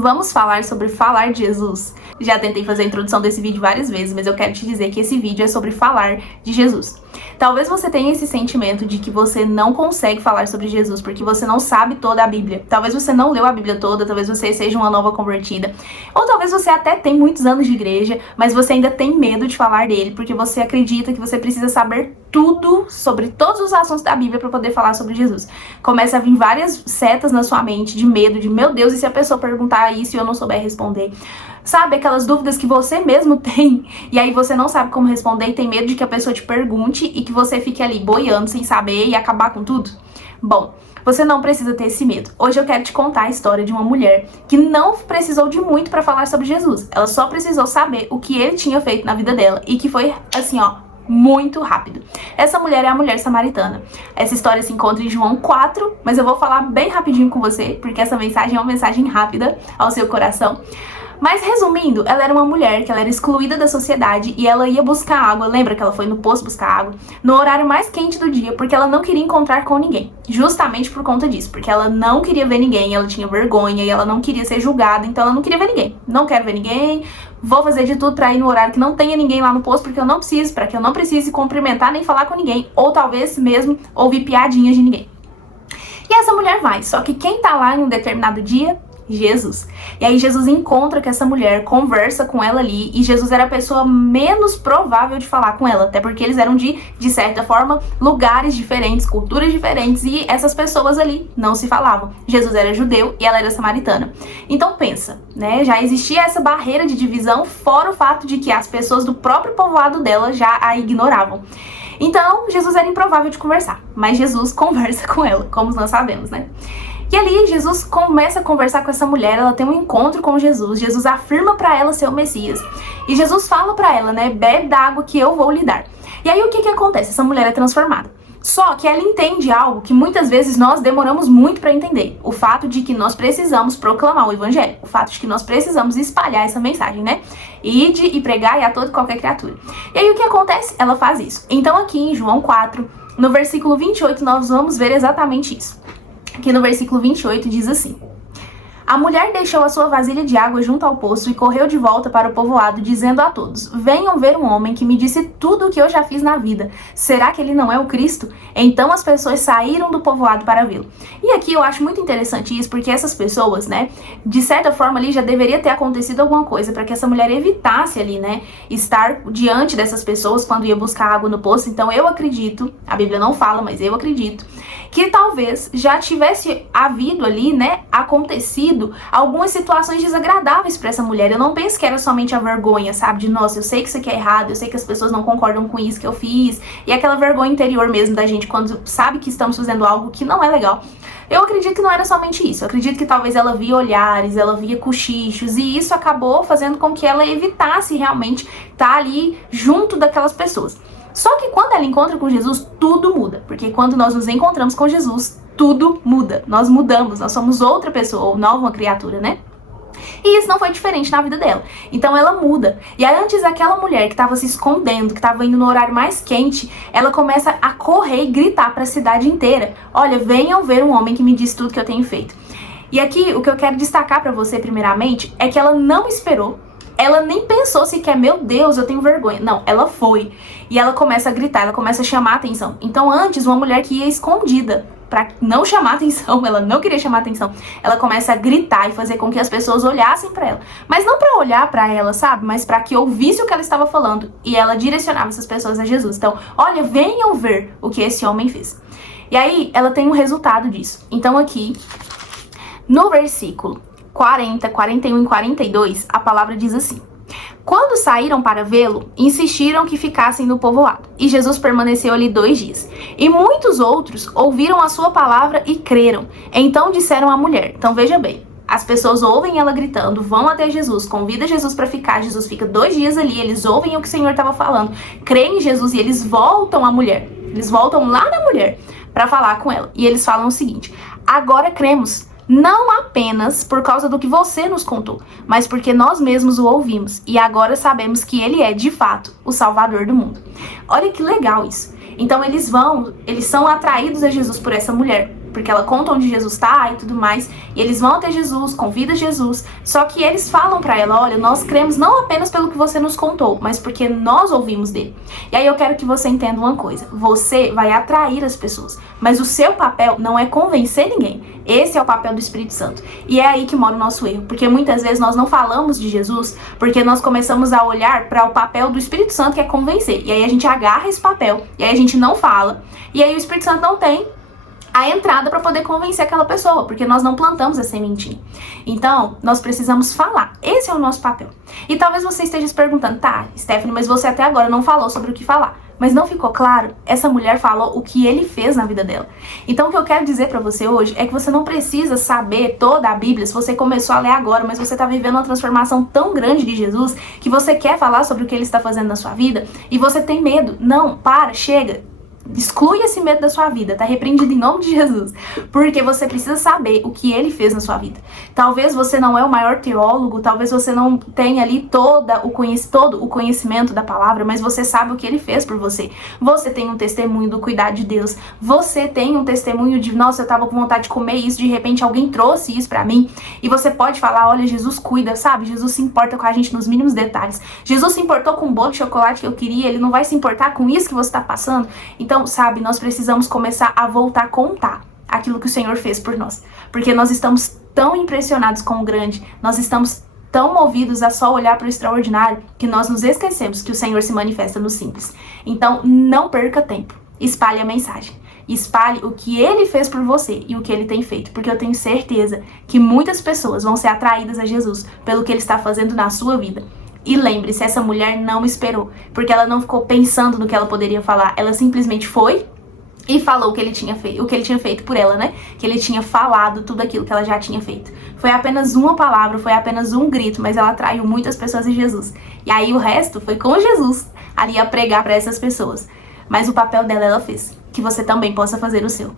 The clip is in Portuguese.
Vamos falar sobre falar de Jesus. Já tentei fazer a introdução desse vídeo várias vezes, mas eu quero te dizer que esse vídeo é sobre falar de Jesus. Talvez você tenha esse sentimento de que você não consegue falar sobre Jesus porque você não sabe toda a Bíblia. Talvez você não leu a Bíblia toda, talvez você seja uma nova convertida. Ou talvez você até tem muitos anos de igreja, mas você ainda tem medo de falar dele porque você acredita que você precisa saber tudo sobre todos os assuntos da Bíblia para poder falar sobre Jesus. Começa a vir várias setas na sua mente de medo, de meu Deus, e se a pessoa perguntar isso e eu não souber responder? Sabe, aquelas dúvidas que você mesmo tem e aí você não sabe como responder e tem medo de que a pessoa te pergunte e que você fique ali boiando sem saber e acabar com tudo? Bom, você não precisa ter esse medo. Hoje eu quero te contar a história de uma mulher que não precisou de muito para falar sobre Jesus. Ela só precisou saber o que ele tinha feito na vida dela e que foi assim, ó, muito rápido. Essa mulher é a mulher samaritana. Essa história se encontra em João 4, mas eu vou falar bem rapidinho com você, porque essa mensagem é uma mensagem rápida ao seu coração. Mas resumindo, ela era uma mulher que ela era excluída da sociedade e ela ia buscar água, lembra que ela foi no poço buscar água, no horário mais quente do dia, porque ela não queria encontrar com ninguém. Justamente por conta disso, porque ela não queria ver ninguém, ela tinha vergonha e ela não queria ser julgada, então ela não queria ver ninguém. Não quero ver ninguém, vou fazer de tudo pra ir no horário que não tenha ninguém lá no poço, porque eu não preciso, para que eu não precise cumprimentar nem falar com ninguém, ou talvez mesmo ouvir piadinhas de ninguém. E essa mulher vai, só que quem tá lá em um determinado dia? Jesus. E aí Jesus encontra com essa mulher, conversa com ela ali, e Jesus era a pessoa menos provável de falar com ela, até porque eles eram de certa forma, lugares diferentes, culturas diferentes, e essas pessoas ali não se falavam. Jesus era judeu e ela era samaritana. Então pensa, né, já existia essa barreira de divisão, fora o fato de que as pessoas do próprio povoado dela já a ignoravam. Então, Jesus era improvável de conversar, mas Jesus conversa com ela, como nós sabemos, né? E ali Jesus começa a conversar com essa mulher, ela tem um encontro com Jesus, Jesus afirma pra ela ser o Messias. E Jesus fala pra ela, né, bebe da água que eu vou lhe dar. E aí o que acontece? Essa mulher é transformada. Só que ela entende algo que muitas vezes nós demoramos muito pra entender. O fato de que nós precisamos proclamar o evangelho. O fato de que nós precisamos espalhar essa mensagem, né? Ide e pregai a toda e qualquer criatura. E aí o que acontece? Ela faz isso. Então aqui em João 4, no versículo 28, nós vamos ver exatamente isso. Aqui no versículo 28 diz assim: a mulher deixou a sua vasilha de água junto ao poço e correu de volta para o povoado, dizendo a todos: venham ver um homem que me disse tudo o que eu já fiz na vida. Será que ele não é o Cristo? Então as pessoas saíram do povoado para vê-lo. E aqui eu acho muito interessante isso, porque essas pessoas, né, de certa forma ali já deveria ter acontecido alguma coisa para que essa mulher evitasse ali, né, estar diante dessas pessoas quando ia buscar água no poço. Então eu acredito, a Bíblia não fala, mas eu acredito, que talvez já tivesse havido ali, né, acontecido algumas situações desagradáveis para essa mulher. Eu não penso que era somente a vergonha, sabe, de nossa, eu sei que isso aqui é errado, eu sei que as pessoas não concordam com isso que eu fiz, e aquela vergonha interior mesmo da gente quando sabe que estamos fazendo algo que não é legal. Eu acredito que não era somente isso, eu acredito que talvez ela via olhares, ela via cochichos, e isso acabou fazendo com que ela evitasse realmente estar ali junto daquelas pessoas. Só que quando ela encontra com Jesus, tudo muda. Porque quando nós nos encontramos com Jesus, tudo muda. Nós mudamos, nós somos outra pessoa, ou nova criatura, né? E isso não foi diferente na vida dela. Então ela muda. E aí, antes aquela mulher que estava se escondendo, que estava indo no horário mais quente, ela começa a correr e gritar para a cidade inteira: olha, venham ver um homem que me diz tudo que eu tenho feito. E aqui, o que eu quero destacar para você primeiramente, é que ela não esperou. Ela nem pensou sequer, meu Deus, eu tenho vergonha. Não, ela foi. E ela começa a gritar, ela começa a chamar a atenção. Então antes, uma mulher que ia escondida, pra não chamar atenção, ela não queria chamar atenção, ela começa a gritar e fazer com que as pessoas olhassem pra ela. Mas não pra olhar pra ela, sabe? Mas pra que ouvisse o que ela estava falando. E ela direcionava essas pessoas a Jesus. Então, olha, venham ver o que esse homem fez. E aí, ela tem um resultado disso. Então aqui, no versículo 40, 41 e 42, a palavra diz assim: quando saíram para vê-lo, insistiram que ficassem no povoado. E Jesus permaneceu ali 2 dias. E muitos outros ouviram a sua palavra e creram. Então disseram à mulher, então veja bem, as pessoas ouvem ela gritando, vão até Jesus, convida Jesus para ficar, Jesus fica 2 dias ali, eles ouvem o que o Senhor estava falando, creem em Jesus e eles voltam à mulher. Eles voltam lá na mulher para falar com ela. E eles falam o seguinte: agora cremos. Não apenas por causa do que você nos contou, mas porque nós mesmos o ouvimos e agora sabemos que ele é, de fato, o Salvador do mundo. Olha que legal isso. Então eles são atraídos a Jesus por essa mulher, porque ela conta onde Jesus tá e tudo mais, e eles vão até Jesus, convida Jesus, só que eles falam pra ela, olha, nós cremos não apenas pelo que você nos contou, mas porque nós ouvimos dele. E aí eu quero que você entenda uma coisa, você vai atrair as pessoas, mas o seu papel não é convencer ninguém, esse é o papel do Espírito Santo. E é aí que mora o nosso erro, porque muitas vezes nós não falamos de Jesus, porque nós começamos a olhar para o papel do Espírito Santo, que é convencer, e aí a gente agarra esse papel, e aí a gente não fala, e aí o Espírito Santo não tem a entrada para poder convencer aquela pessoa, porque nós não plantamos a sementinha. Então, nós precisamos falar. Esse é o nosso papel. E talvez você esteja se perguntando, tá, Stephanie, mas você até agora não falou sobre o que falar. Mas não ficou claro? Essa mulher falou o que ele fez na vida dela. Então, o que eu quero dizer pra você hoje é que você não precisa saber toda a Bíblia se você começou a ler agora, mas você tá vivendo uma transformação tão grande de Jesus que você quer falar sobre o que ele está fazendo na sua vida e você tem medo. Não, para, chega. Exclui esse medo da sua vida, tá repreendido em nome de Jesus, porque você precisa saber o que ele fez na sua vida. Talvez você não é o maior teólogo, talvez você não tenha ali todo o conhecimento da palavra, mas você sabe o que ele fez por você. Você tem um testemunho do cuidado de Deus, você tem um testemunho de, nossa, eu tava com vontade de comer isso, de repente alguém trouxe isso pra mim, e você pode falar, olha, Jesus cuida, sabe? Jesus se importa com a gente nos mínimos detalhes. Jesus se importou com o bolo de chocolate que eu queria, ele não vai se importar com isso que você tá passando? Então, sabe, nós precisamos começar a voltar a contar aquilo que o Senhor fez por nós. Porque nós estamos tão impressionados com o grande, nós estamos tão movidos a só olhar para o extraordinário, que nós nos esquecemos que o Senhor se manifesta no simples. Então, não perca tempo. Espalhe a mensagem. Espalhe o que ele fez por você e o que ele tem feito. Porque eu tenho certeza que muitas pessoas vão ser atraídas a Jesus pelo que ele está fazendo na sua vida. E lembre-se, essa mulher não esperou, porque ela não ficou pensando no que ela poderia falar, ela simplesmente foi e falou o que ele tinha feito por ela, né? Que ele tinha falado tudo aquilo que ela já tinha feito. Foi apenas uma palavra, foi apenas um grito, mas ela atraiu muitas pessoas a Jesus. E aí o resto foi com Jesus ali a pregar para essas pessoas. Mas o papel dela ela fez, que você também possa fazer o seu.